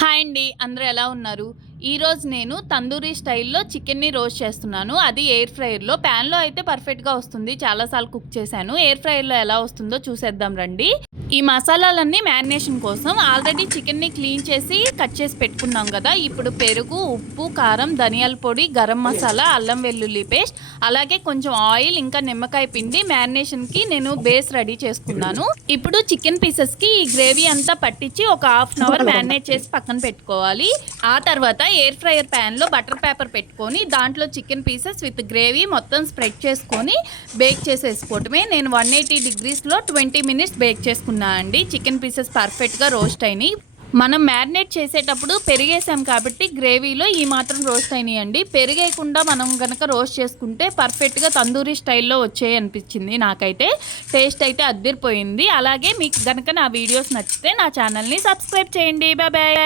Hi అండి. అందరూ ఎలా ఉన్నారు? ఈరోజు నేను తందూరి స్టైల్‌లో చికెన్‌ని రోస్ట్ చేస్తున్నాను. అది ఎయిర్ ఫ్రైయర్‌లో. ప్యాన్‌లో అయితే పర్ఫెక్ట్‌గా వస్తుంది. చాలా సార్లు కుక్ చేశాను. ఎయిర్ ఫ్రైయర్‌లో ఎలా వస్తుందో చూసేద్దాం రండి. ఈ మసాలాలన్నీ మ్యారినేషన్ కోసం ఆల్రెడీ చికెన్‌ని క్లీన్ చేసి కట్ చేసి పెట్టుకున్నాం కదా! ఇప్పుడు పెరుగు, ఉప్పు, కారం, ధనియాల పొడి, గరం మసాలా, అల్లం వెల్లుల్లి పేస్ట్, అలాగే కొంచెం ఆయిల్, ఇంకా నిమ్మకాయ పిండి మ్యారినేషన్‌కి నేను బేస్ రెడీ చేసుకున్నాను. ఇప్పుడు చికెన్ పీసెస్‌కి ఈ గ్రేవీ అంతా పట్టించి ఒక హాఫ్ అన్ అవర్ మ్యారినేట్ చేసి పక్కన పెట్టుకోవాలి. ఆ తర్వాత ఎయిర్ ఫ్రైయర్ ప్యాన్లో బటర్ పేపర్ పెట్టుకొని దాంట్లో చికెన్ పీసెస్ విత్ గ్రేవీ మొత్తం స్ప్రెడ్ చేసుకొని బేక్ చేసేసుకోవటమే. నేను 180 డిగ్రీస్లో 20 మినిట్స్ బేక్ చేసుకున్నా అండి. చికెన్ పీసెస్ పర్ఫెక్ట్గా రోస్ట్ అయినాయి. మనం మ్యారినేట్ చేసేటప్పుడు పెరిగేసాం కాబట్టి గ్రేవీలో ఈ మాత్రం రోస్ట్ అయినాయండి. పెరిగేయకుండా మనం కనుక రోస్ట్ చేసుకుంటే పర్ఫెక్ట్గా తందూరి స్టైల్లో వచ్చాయి అనిపించింది నాకైతే. టేస్ట్ అయితే అద్దిరిపోయింది. అలాగే మీకు కనుక నా వీడియోస్ నచ్చితే నా ఛానల్ని సబ్స్క్రైబ్ చేయండి. Bye bye.